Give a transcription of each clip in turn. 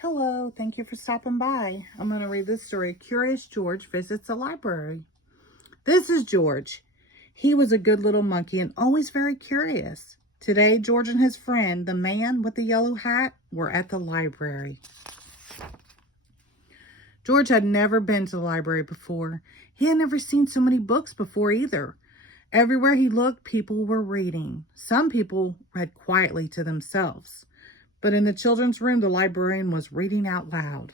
Hello, thank you for stopping by. I'm going to read this story. Curious George Visits a Library. This is George. He was a good little monkey and always very curious. Today, George and his friend, the man with the yellow hat, were at the library. George had never been to the library before. He had never seen so many books before either. Everywhere he looked, people were reading. Some people read quietly to themselves. But in the children's room, the librarian was reading out loud.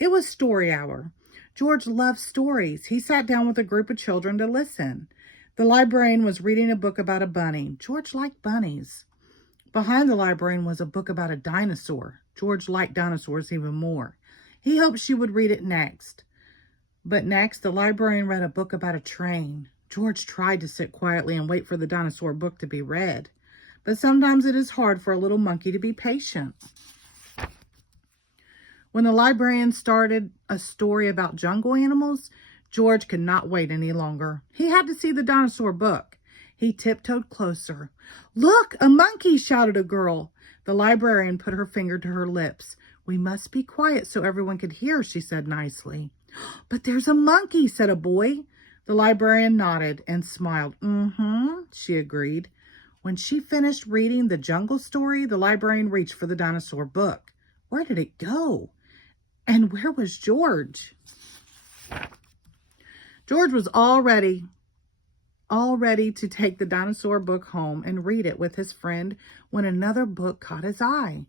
It was story hour. George loved stories. He sat down with a group of children to listen. The librarian was reading a book about a bunny. George liked bunnies. Behind the librarian was a book about a dinosaur. George liked dinosaurs even more. He hoped she would read it next. But next, the librarian read a book about a train. George tried to sit quietly and wait for the dinosaur book to be read. But sometimes it is hard for a little monkey to be patient. When the librarian started a story about jungle animals, George could not wait any longer. He had to see the dinosaur book. He tiptoed closer. "Look, a monkey!" shouted a girl. The librarian put her finger to her lips. "We must be quiet so everyone could hear," she said nicely. "But there's a monkey," said a boy. The librarian nodded and smiled. She agreed. When she finished reading the jungle story, the librarian reached for the dinosaur book. Where did it go? And where was George? George was all ready to take the dinosaur book home and read it with his friend when another book caught his eye.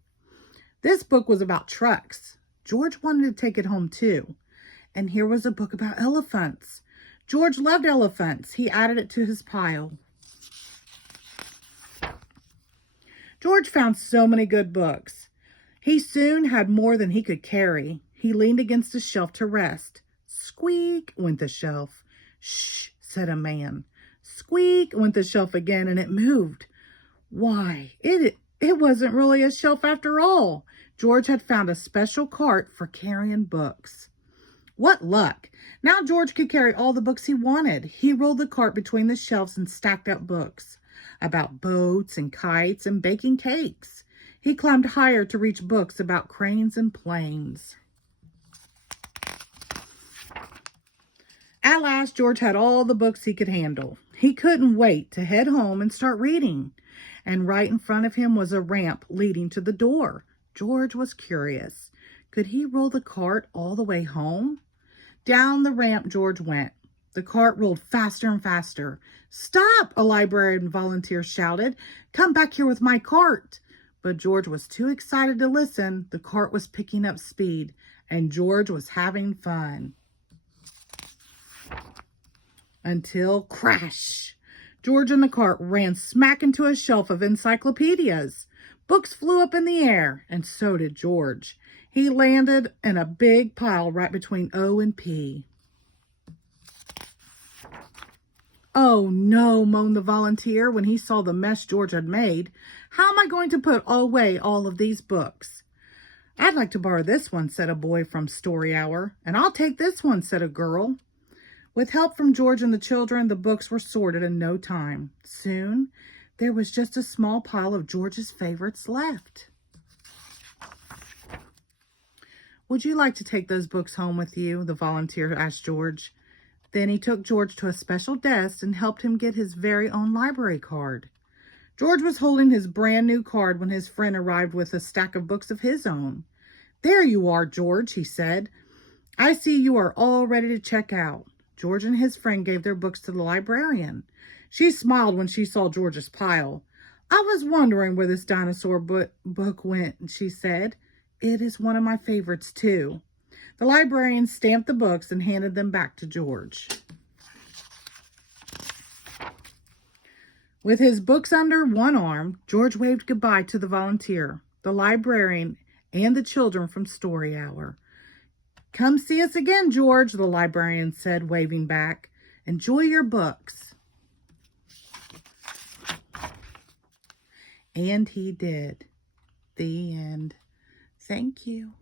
This book was about trucks. George wanted to take it home too. And here was a book about elephants. George loved elephants. He added it to his pile. George found so many good books. He soon had more than he could carry. He leaned against a shelf to rest. Squeak went the shelf. "Shh," said a man. Squeak went the shelf again, and it moved. Why, it wasn't really a shelf after all. George had found a special cart for carrying books. What luck! Now George could carry all the books he wanted. He rolled the cart between the shelves and stacked up books about boats and kites and baking cakes. He climbed higher to reach books about cranes and planes. At last, George had all the books he could handle. He couldn't wait to head home and start reading. And right in front of him was a ramp leading to the door. George was curious. Could he roll the cart all the way home? Down the ramp George went. The cart rolled faster and faster. "Stop!" a librarian volunteer shouted. "Come back here with my cart." But George was too excited to listen. The cart was picking up speed, and George was having fun. Until crash! George and the cart ran smack into a shelf of encyclopedias. Books flew up in the air, and so did George. He landed in a big pile right between O and P. "Oh no," moaned the volunteer when he saw the mess George had made. "How am I going to put away all of these books?" "I'd like to borrow this one," said a boy from Story Hour. "And I'll take this one," said a girl. With help from George and the children, the books were sorted in no time. Soon, there was just a small pile of George's favorites left. "Would you like to take those books home with you?" the volunteer asked George. Then he took George to a special desk and helped him get his very own library card. George was holding his brand new card when his friend arrived with a stack of books of his own. "There you are, George," he said. "I see you are all ready to check out." George and his friend gave their books to the librarian. She smiled when she saw George's pile. "I was wondering where this dinosaur book went," she said. "It is one of my favorites, too." The librarian stamped the books and handed them back to George. With his books under one arm, George waved goodbye to the volunteer, the librarian, and the children from Story Hour. "Come see us again, George," the librarian said, waving back. "Enjoy your books." And he did. The end. Thank you.